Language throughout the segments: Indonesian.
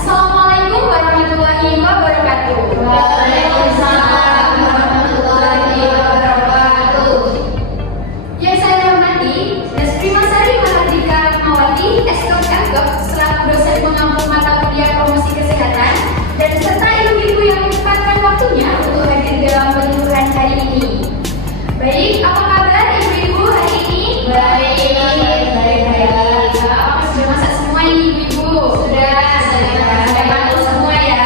Assalamualaikum warahmatullahi wabarakatuh. Waalaikumsalam warahmatullahi wabarakatuh. Yang saya hormati, Ms. Primasari Mahardika Ratmawati, Eskom Mkop, selaku dosen pengampu mata kuliah promosi kesehatan, dan serta ibu-ibu yang menyempatkan waktunya untuk hadir dalam penyuluhan hari ini. Baik, apa kabar ibu-ibu hari ini? Baik. Apakah sudah masak semua ini ibu-ibu? Sudah patuh semua ya.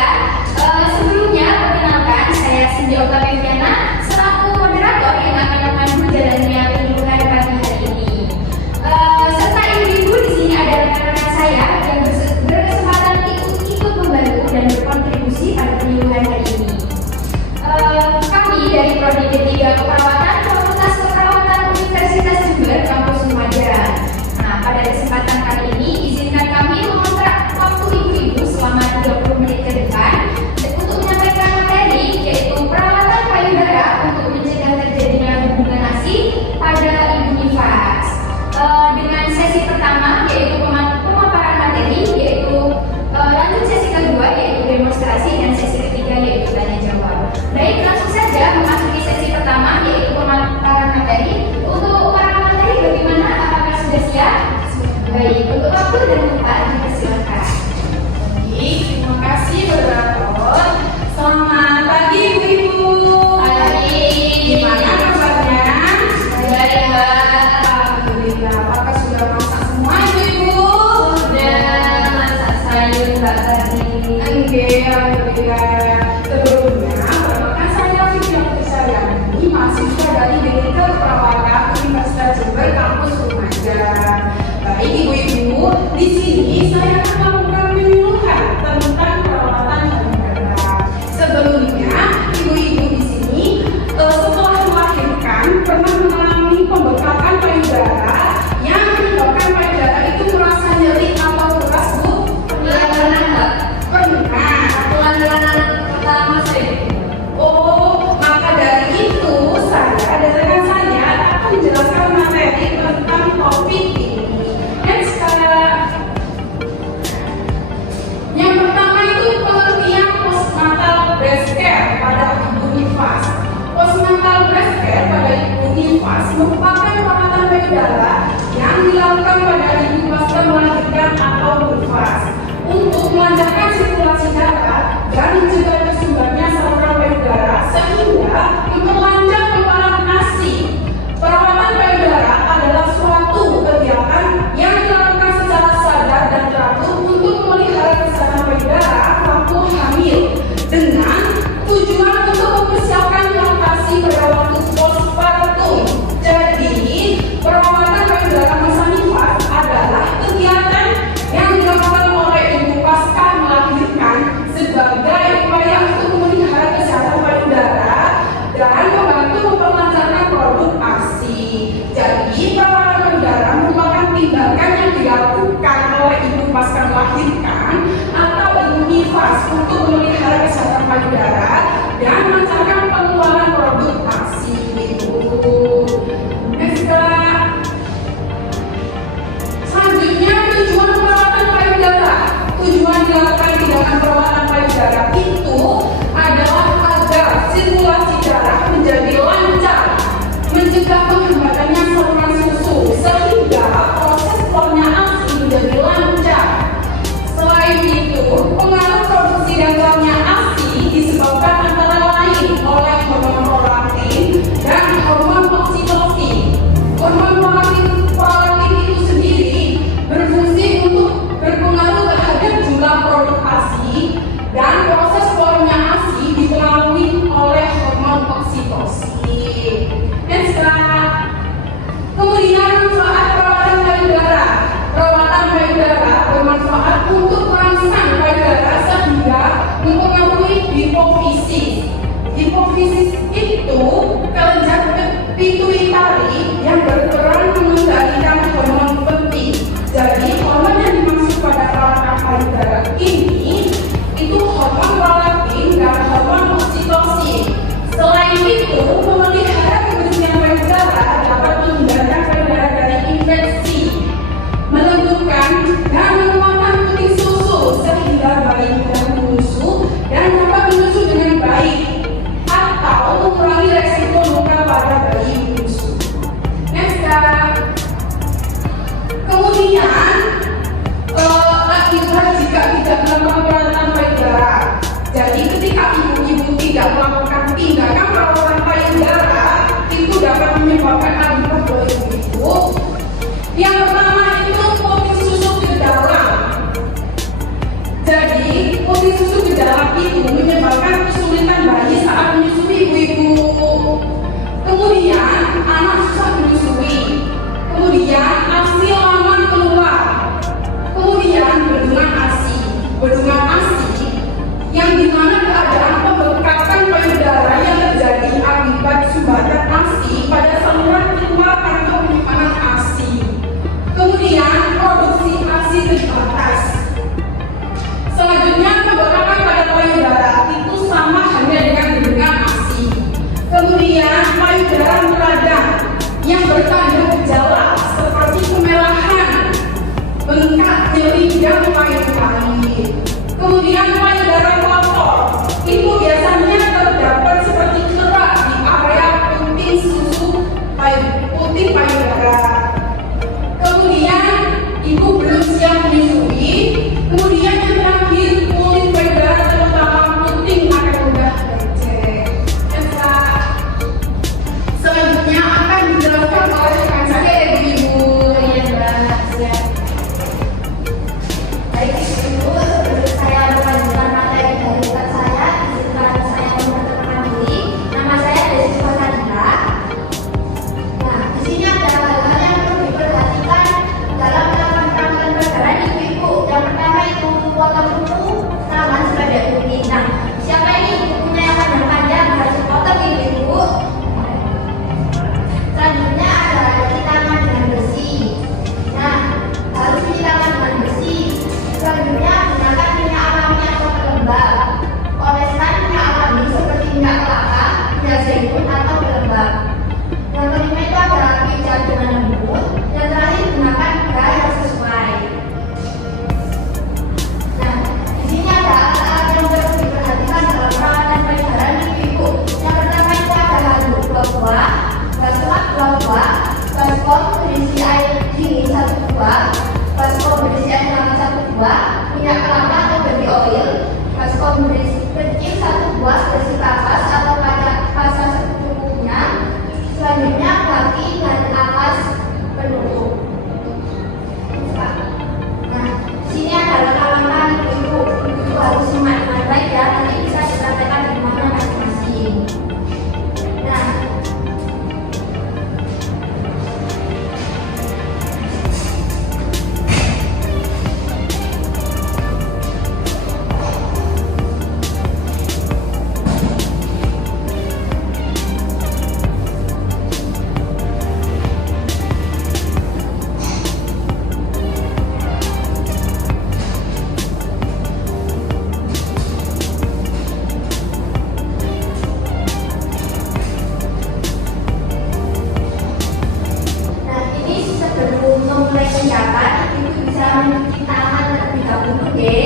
Sebelumnya, perkenalkan saya Cindy Oktaviana selaku moderator yang akan memandu jalannya penyuluhan pagi hari ini. Serta ibu-ibu di sini ada rekan-rekan saya yang berkesempatan ikut membantu dan berkontribusi pada penyuluhan hari ini. Kami dari Prodi D3 Keperawatan Fakultas Keperawatan Universitas Jember Kampus Lumajang. Nah, pada kesempatan kali ini izinkan kami mengontrak waktu ibu-ibu selama 30 menit ke depan untuk menyampaikan materi yaitu perawatan payudara untuk mencegah terjadinya hubungan asing pada ibu nifas. Dengan sesi pertama yaitu pemaparan materi, yaitu lanjut sesi kedua yaitu demonstrasi, dan sesi ketiga yaitu tanya jawab. Baik, langsung saja memasuki sesi pertama yaitu pemaparan materi. Untuk para materi bagaimana? Apakah sudah siap? Baik, untuk waktu dan tempat dipersilakan. Baik, terima kasih moderator. Selamat pagi ibu-ibu. Gimana kabarnya? Baik, Mbak. Alhamdulillah. Apakah sudah masak semua ibu-ibu? Sudah masak sayur Mbak tadi. Oke, alhamdulillah. Sebelumnya, perkenalkan saya Vivian Trisaryani, mahasiswa dari D3 Keperawatan Universitas Jember Kampus Lumajang. Baik ibu-ibu, di sini saya akan melakukan penyuluhan tentang perawatan payudara. Sebelumnya, ibu-ibu di sini setelah melahirkan pernah mengalami pembekakan payudara yang menyebabkan payudara itu merasa nyeri atau keras, Bu? Pernah, Mbak. Pernah. Kebetulan anak pertama saya. Oh, maka dari itu saya dan rekan saya akan menjelaskan materi tentang topik ini. Dan sekarang yang pertama itu pengertian postnatal breast care pada ibu nifas. Postnatal breast care pada ibu nifas merupakan perawatan payudara yang dilakukan pada ibu pasca melahirkan atau nifas untuk melancarkan sirkulasi darah dan mencegah tersumbatnya saluran payudara sehingga memperlancar keluaran ASI. Perawatan payudara adalah suatu kegiatan yang dilakukan secara sadar dan teratur untuk memelihara kesehatan payudara waktu hamil dengan tujuan untuk mempersiapkan laktasi pada waktu postpartum. Jadi, perawatan payudara masa nifas adalah kegiatan yang dilakukan oleh ibu pasca melahirkan sebagai upaya untuk memelihara kesehatan payudara dan membantu memperlancarkan produk ASI. Jadi, perawatan payudara merupakan tindakan yang dilakukan oleh ibu pasca melahirkan atau ibu nifas untuk memelihara kesehatan payudara dan melancarkan pengeluaran produk ASI. Selanjutnya, tujuan perawatan payudara. Tujuan dilakukan tindakan perawatan payudara itu adalah agar sirkulasi darah menjadi lancar, mencegah menghambatannya saluran susu sehingga proses keluarnya ASI menjadi lancar. Selain itu, pengaruh produksi dan keluarnya ASI disebabkan antara lain oleh hormon prolaktin dan hormon oksitosin. Hormon prolaktin itu sendiri berfungsi untuk berpengaruh terhadap jumlah produk ASI dan proses keluarnya Posisi susu ke dalam itu menyebabkan kesulitan bayi saat menyusui ibu-ibu. Kemudian anak susah menyusui. Kemudian ASI lama keluar. Kemudian bendungan ASI yang dimana keadaan pembengkakan payudara yang terjadi akibat sumbatan ASI pada saluran keluar atau penyimpanan ASI. Kemudian produksi ASI terbatas. Selanjutnya pembengkakan pada payudara itu sama halnya dengan bendungan ASI. Kemudian payudara meradang yang bertanda gejala seperti kemerahan, bengkak, nyeri dan payudara. Kemudian payudara kotor itu biasanya terdapat seperti kerak di area puting payudara. Kemudian ibu belum siap menyusui. Kemudian yang terakhir kulit payudara terutama puting akan mudah lecet. Selanjutnya akan dijelaskan oleh rekan saya ibu-ibu. Baik ibu, sebelum saya melanjutkan materi dari rekan saya, izinkan saya memperkenalkan diri. Nama saya Desi Fasadila. Nah, di sini ada hal-hal yang perlu diperhatikan dalam melakukan pengambilan pelajaran ibu-ibu. Yang pertama itu potong kuku, tangan sebagai bunyi. Nah, siapa ini kukunya yang panjang harus potong ibu-ibu. Selanjutnya ada cuci tangan dengan bersih. Nah, harus cuci tangan dengan bersih. Selanjutnya gunakan minyak alami atau pelembab. Oleskan minyak alami seperti minyak kelapa, minyak zaitun atau pelembab. Yang kelima itu adalah pijat dengan lembut. Yang terakhir gunakan gaya yang sesuai. Nah, di sini ada alat-alat yang perlu diperhatikan dalam perawatan payudara ibu-ibu. Yang pertama itu ada handuk buah-buah, baskom buah-buah, baskom berisi air dingin 1 buah, baskom berisi air hangat 1 buah, minyak kelapa atau baby oil, baskom berisi kecil 1 buah, bersih kapas atau kaca secukupnya. Selanjutnya kaki dan alas penutup. Nah, sini adalah langkah ibu. Ibu harus simak dengan baik ya, nanti bisa dipraktekkan di rumahnya masing-masing. Nah, ini sebelum memulai kegiatan, ibu bisa mencuci tangan terlebih dahulu, ya.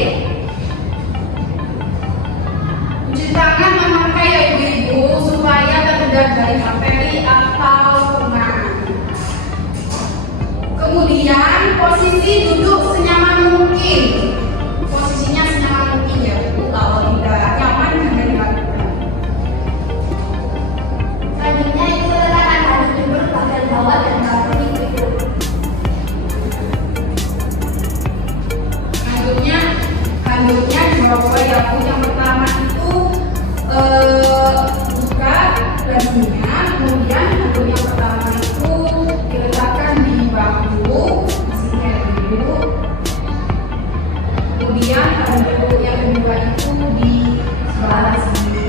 Cuci tangan memakai ya ibu-ibu supaya terhindar dari bakteri atau kuman. Kemudian posisi duduk senyaman mungkin. Posisinya senyaman mungkin ya ibu. Kalau tidak nyaman jangan dilakukan. selanjutnya itu letakkan handuk jemur bagian bawah dan bawah ibu-ibu. Handuknya dibawa ya bu. Yang pertama itu buka bajunya. Kemudian handuk yang pertama itu diletakkan di bahu. Sini ya ibu. Kemudian handuk yang kedua itu di sebelah sini.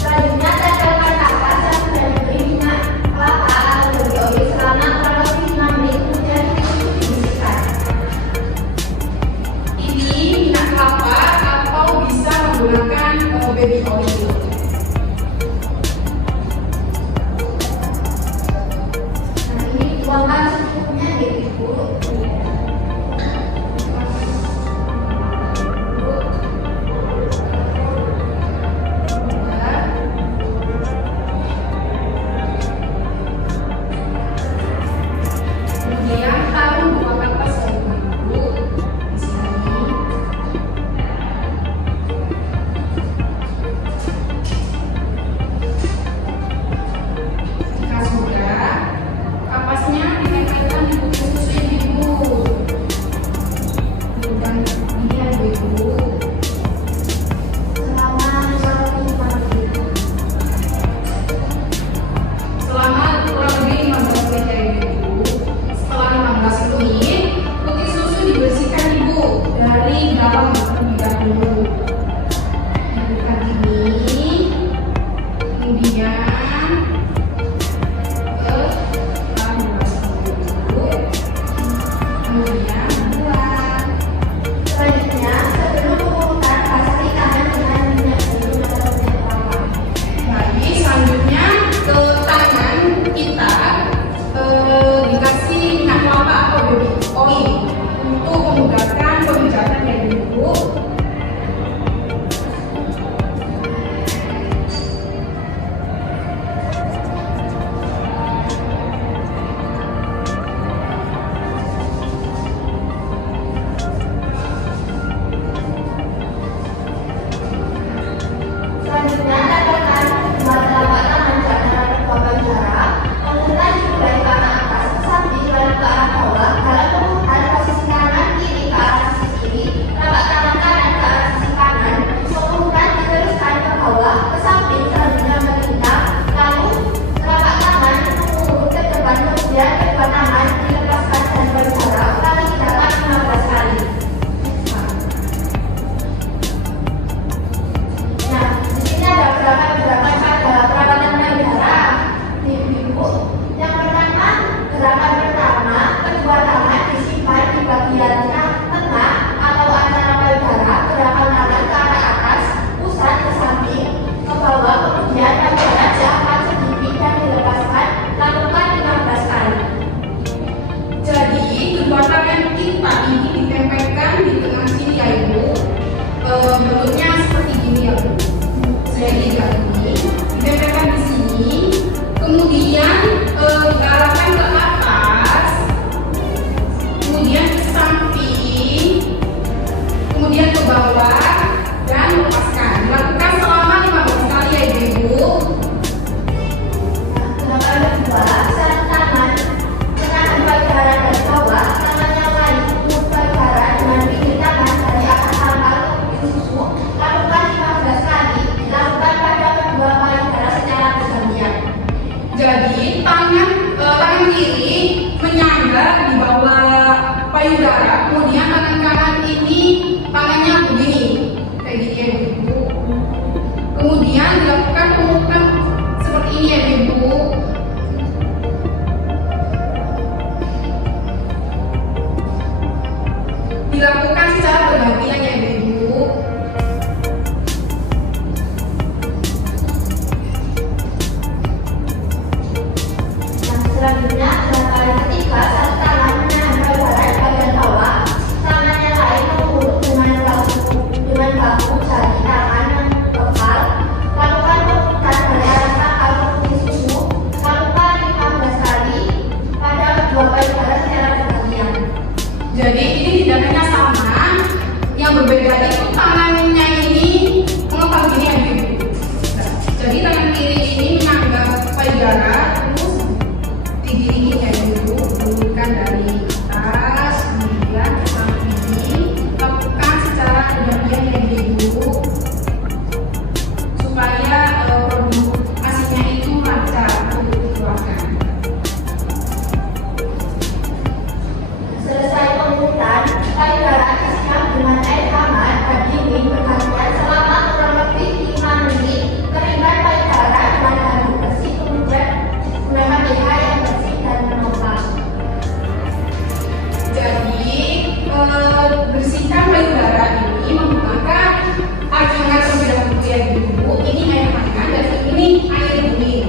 Selanjutnya tempelkan kapas yang sudah diberi minyak kelapa atau baby oil selama kurang lebih 5 menit, kemudian dibersihkan. Ini minyak kelapa atau bisa menggunakan baby oil. Jadi tangan kiri menyangga di bawah payudara, kemudian tangan kanan ini tangannya begini, kayak gini ya Ibu. Kemudian dilakukan pemukulan seperti ini ya Ibu. Dilakukan secara bergantian ya Ibu. Nah, selanjutnya adalah kali ketiga, satu tangan menahan payudara di bagian bawah, tangan yang lain mengurut dengan bahu jari tangan yang kekal. Lakukan pemukulan dari arah pangkal menuju susu. Lakukan 15 kali pada kedua payudara secara bergantian. Jadi ini tindakannya sama, yang berbeda itu tangannya ini mengepal gini ya Ibu. Jadi tangan kiri ini menangga payudara, terus digini ya Ibu, turunkan dari atas, kemudian ke samping ini, lakukan secara bergantian ya Ibu, supaya produk asinya itu lancar untuk dikeluarkan. Selesai pemukulan, payudara disiram dengan air hangat dan dingin bergantian selama kurang lebih 5 menit. Keringkan payudara dengan handuk bersih, kemudian gunakan BH yang bersih dan menopang. Jadi bersihkan payudara ini menggunakan air hangat terlebih dahulu ya Ibu. Ini air hangat dan ini air dingin.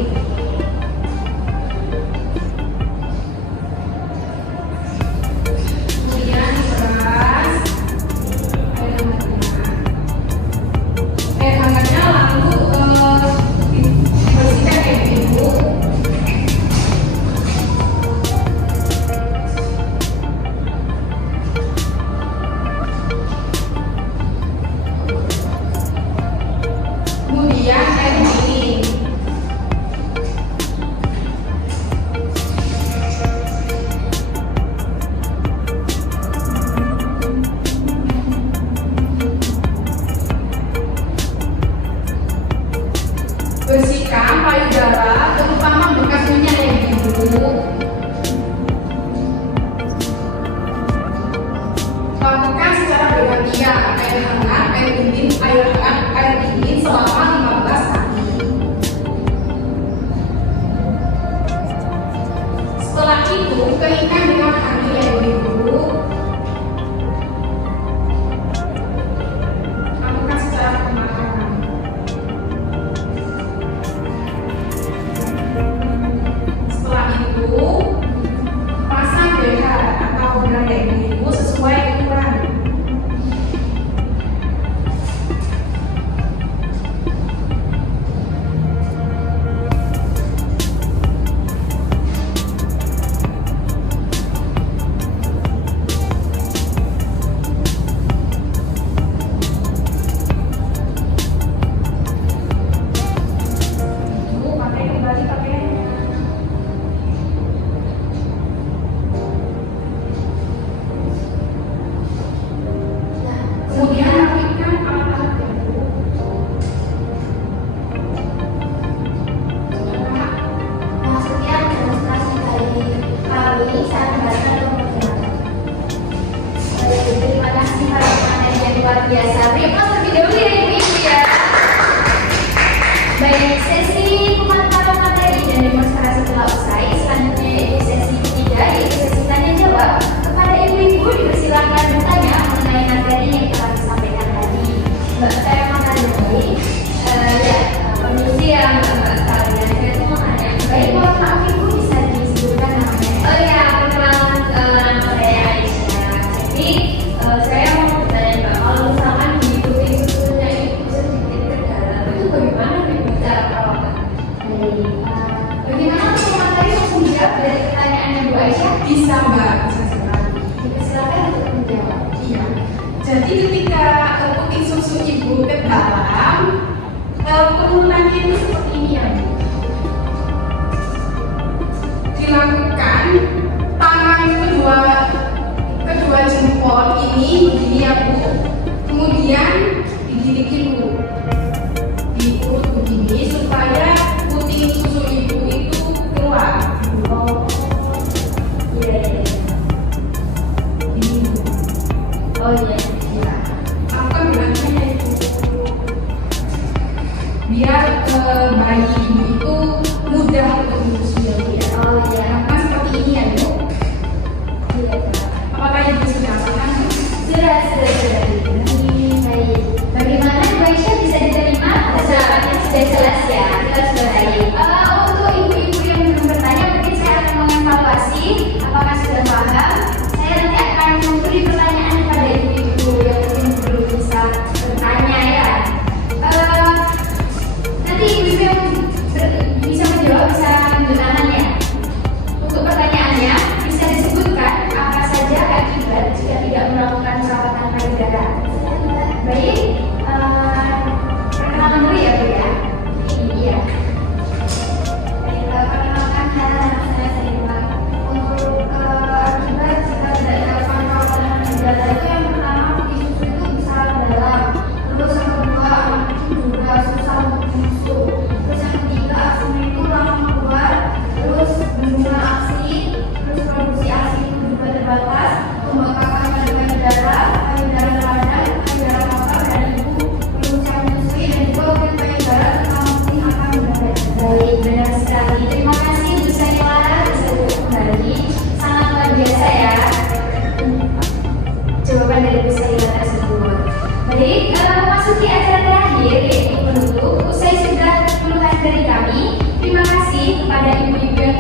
Kemudian diperas air hangatnya lalu dibersihkan ya Ibu. Kemudian air dingin. Bersihkan payudara, terutama bekas minyak ya Ibu. Lakukan secara bergantian, air hangat, air dingin, air hangat, air dingin selama 15 kali. Setelah itu, keringkan dengan handuk ya Ibu. Lakukan secara perlahan. Setelah itu, pasang BH atau bra ya Ibu sesuai ukuran. Ibu pakai kembali pakaiannya. Nah, Kemudian rapikan alat-alat ya Ibu. sekian demonstrasi dari kami. Saya kembalikan ke penjelasan. Terima kasih para pengantin yang luar biasa. Berikut terlebih dahulu ya Ibu ya. Baik, sesi pemantauan materi dan demonstrasi telah usai. Selanjutnya yaitu sesi ketiga, yaitu sesi tanya jawab. Kepada ibu-ibu dipersilakan bertanya mengenai materi yang telah disampaikan tadi. Mbak, saya makan dulu. Ya, permisi ya Mbak kalian. Saya tuh mau tanya. Baik, mohon maaf Ibu bisa disebutkan namanya. Oh ya, perkenalan nama saya Aisyah. Jadi saya mau bertanya Mbak, kalau misalkan diikuti susunya itu sedikit ke dalam, itu bagaimana Ibu cara perawatan? Bagaimana untuk materi langsung dijawab dari pertanyaannya Bu Aisyah? Bisa Mbak, bisa sekali. Silakan untuk menjawab. Iya. Jadi ketika putih susu Ibu ke dalam, pengurutannya itu seperti ini ya Bu. Dilakukan tangan kedua jempol ini begini ya Bu. Kemudian digigit dulu, diurut begini supaya putih susu Ibu itu keluar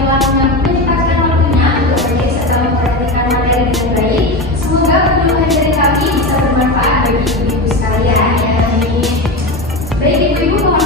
telah menyempatkan waktunya untuk belajar serta memperhatikan materi dengan baik. Semoga penyuluhan dari kami bisa bermanfaat bagi ibu-ibu sekalian. Ya, baik ibu-ibu, mohon